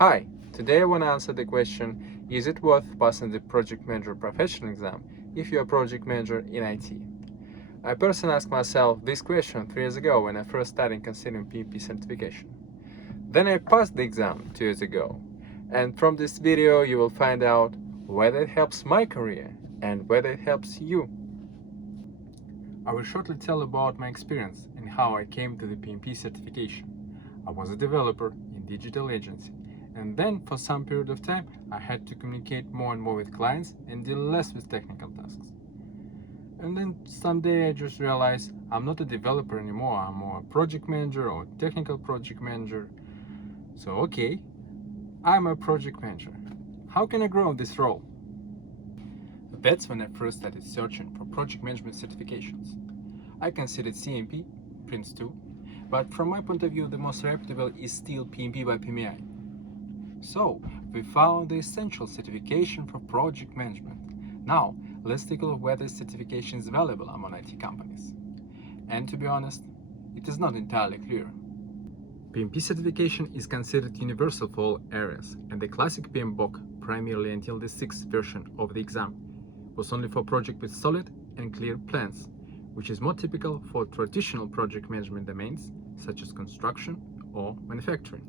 Hi, today I want to answer the question, is it worth passing the project manager professional exam if you're a project manager in IT? I personally asked myself this question 3 years ago when I first started considering PMP certification. Then I passed the exam 2 years ago, and from this video you will find out whether it helps my career and whether it helps you. I will shortly tell about my experience and how I came to the PMP certification. I was a developer in digital agency, and then for some period of time I had to communicate more and more with clients and deal less with technical tasks. And then someday I just realized I'm not a developer anymore, I'm more a project manager or technical project manager. So okay, I'm a project manager. How can I grow in this role? That's when I first started searching for project management certifications. I considered CMP, Prince 2, but from my point of view the most reputable is still PMP by PMI. So, we found the essential certification for project management. Now, let's take a look whether this certification is valuable among IT companies. And to be honest, it is not entirely clear. PMP certification is considered universal for all areas, and the classic PMBOK, primarily until the 6th version of the exam, was only for projects with solid and clear plans, which is more typical for traditional project management domains such as construction or manufacturing.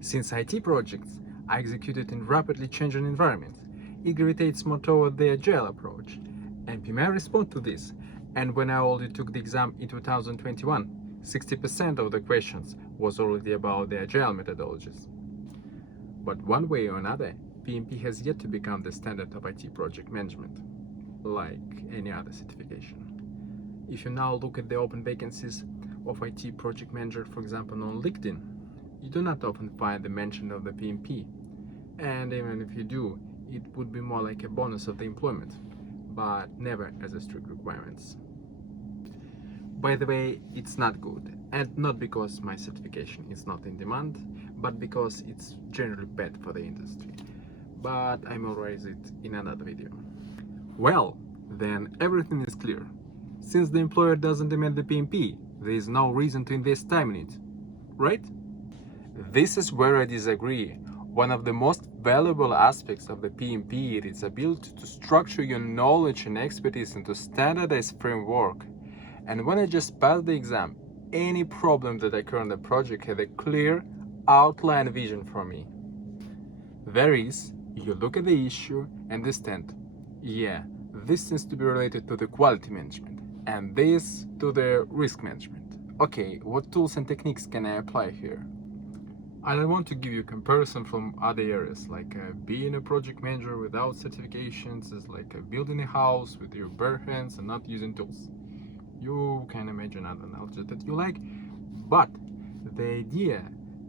Since IT projects are executed in rapidly changing environments, it gravitates more toward the agile approach, and PMI respond to this. And when I already took the exam in 2021, 60% of the questions was already about the agile methodologies. But one way or another, PMP has yet to become the standard of IT project management, like any other certification. If you now look at the open vacancies of IT project manager, for example, on LinkedIn, you do not often find the mention of the PMP, and even if you do, it would be more like a bonus of the employment, but never as a strict requirements. By the way, it's not good, and not because my certification is not in demand, but because it's generally bad for the industry. But I will raise it in another video. Well, then everything is clear. Since the employer doesn't demand the PMP, there is no reason to invest time in it, right? This is where I disagree. One of the most valuable aspects of the PMP is its ability to structure your knowledge and expertise into standardized framework. And when I just passed the exam, any problem that occurred on the project had a clear outline vision for me. That is, you look at the issue and understand, yeah, this seems to be related to the quality management, and this to the risk management. Okay, what tools and techniques can I apply here? I don't want to give you a comparison from other areas, like being a project manager without certifications is like building a house with your bare hands and not using tools. You can imagine other analogies that you like, but the idea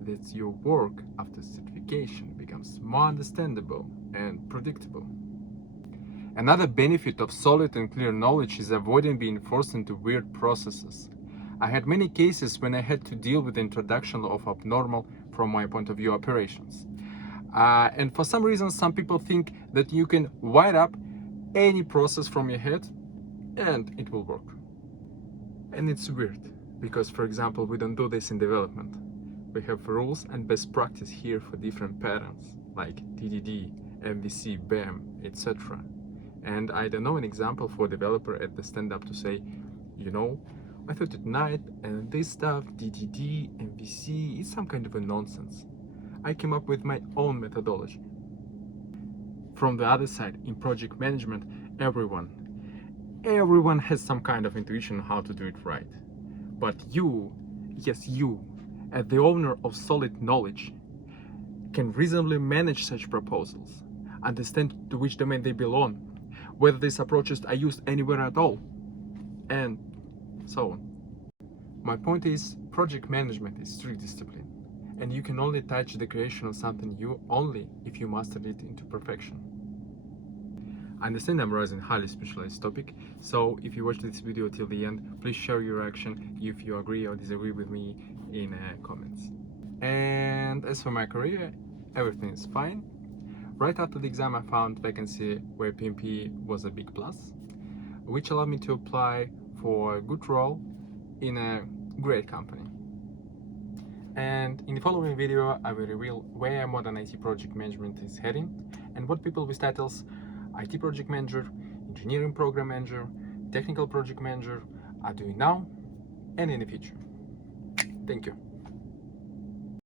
that your work after certification becomes more understandable and predictable. Another benefit of solid and clear knowledge is avoiding being forced into weird processes. I had many cases when I had to deal with the introduction of abnormal, from my point of view, operations. And for some reason, some people think that you can write up any process from your head and it will work. And it's weird, because for example, we don't do this in development. We have rules and best practice here for different patterns, like TDD, MVC, BAM, etc. And I don't know an example for a developer at the stand-up to say, you know, I thought at night and this stuff, DDD, MVC, is some kind of a nonsense. I came up with my own methodology. From the other side, in project management, everyone has some kind of intuition on how to do it right. But you, yes you, as the owner of solid knowledge, can reasonably manage such proposals, understand to which domain they belong, whether these approaches are used anywhere at all, and so on. My point is, project management is strict discipline, and you can only touch the creation of something new only if you master it into perfection. I understand I'm raising a highly specialized topic, so if you watch this video till the end, please share your reaction if you agree or disagree with me in comments. And as for my career, everything is fine. Right after the exam I found vacancy where PMP was a big plus, which allowed me to apply for a good role in a great company. And in the following video, I will reveal where modern IT project management is heading and what people with titles IT project manager, engineering program manager, technical project manager are doing now and in the future. Thank you.